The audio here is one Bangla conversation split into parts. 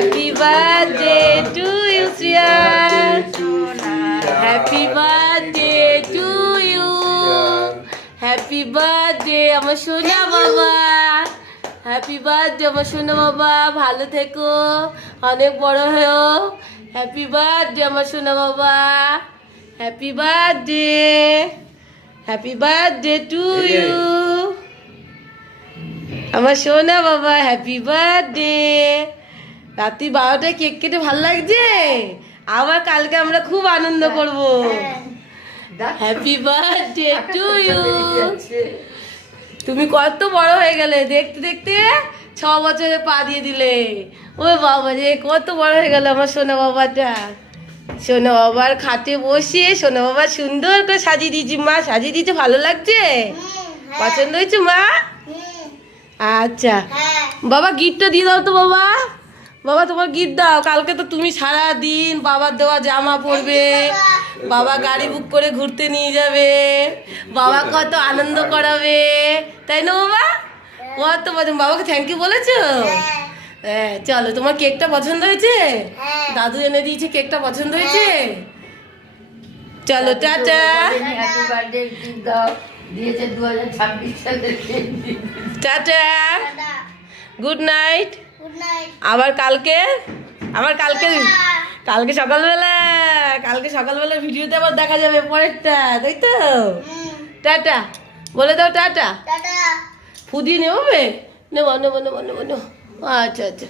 Happy birthday to you Shriyan, happy birthday to you, happy birthday আমার সোনা বাবা, হ্যাপি বার্থডে আমার সোনা বাবা, ভালো থেকো, অনেক বড় হয়েও। হ্যাপি বার্থডে আমার সোনা বাবা, happy birthday, happy birthday to you আমার সোনা বাবা, হ্যাপি বার্থডে। রাত্রি 12টায় কেক কেটে ভালো লাগছে, আবার কালকে আমরা খুব আনন্দ করব। Happy birthday to you. তুমি কত বড় হয়ে গেলে, দেখতে দেখতে 6 বছরে পা দিয়ে দিলে। ও বাবা রে, কত বড় হয়ে গেল আমার সোনা বাবাটা। সোনা বাবার খাটে বসে সোনা বাবা সুন্দর করে সাজিয়ে দিয়েছি। মা সাজিয়ে দিয়েছে, ভালো লাগছে? পছন্দ হয়েছে মা? আচ্ছা বাবা, গিফটটা দিয়ে দাও তো বাবা। বাবা তোমার গিফট দাও। কালকে তো তুমি সারা দিন বাবার দেওয়া জামা পরবে, বাবা গাড়ি বুক করে ঘুরতে নিয়ে যাবে, বাবা কত আনন্দ করাবে, তাই না বাবা? কত পছন্দ। বাবাকে থ্যাংক ইউ বলেছো? হ্যাঁ চলো, তোমার কেকটা পছন্দ হয়েছে? দাদু এনে দিয়েছে, কেকটা পছন্দ হয়েছে? চলো টাটা, হ্যাপি বার্থডে দাও, দিয়েছে 2026 সালে। Tata, good night. আবার কালকে কালকে সকালবেলা ভিডিওতে আবার দেখা যাবে পরেরটা, তাই তো? টাটা বলে দাও, টাটা। ফুদিয়ে নেবে? নেবো নেবো নেবো নেবো নেবো। আচ্ছা আচ্ছা,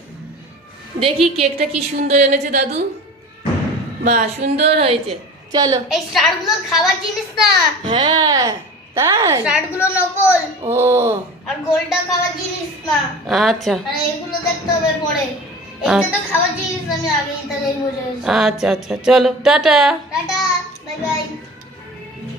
দেখি কেকটা কি সুন্দর এনেছে দাদু। বাহ, সুন্দর হয়েছে। চলো। এই স্টারগুলো খাবার জিনিস না। হ্যাঁ তাই? স্টারগুলো নকল। ও, আর গোলটা খাবার জিনিস না। আচ্ছা আর এগুলো দেখতে হবে পরে। এটা তো খাবার জিনিস, আমি আগেই তাহলে বুঝে গেছি। আচ্ছা আচ্ছা, চলো টাটা। Tata, bye bye.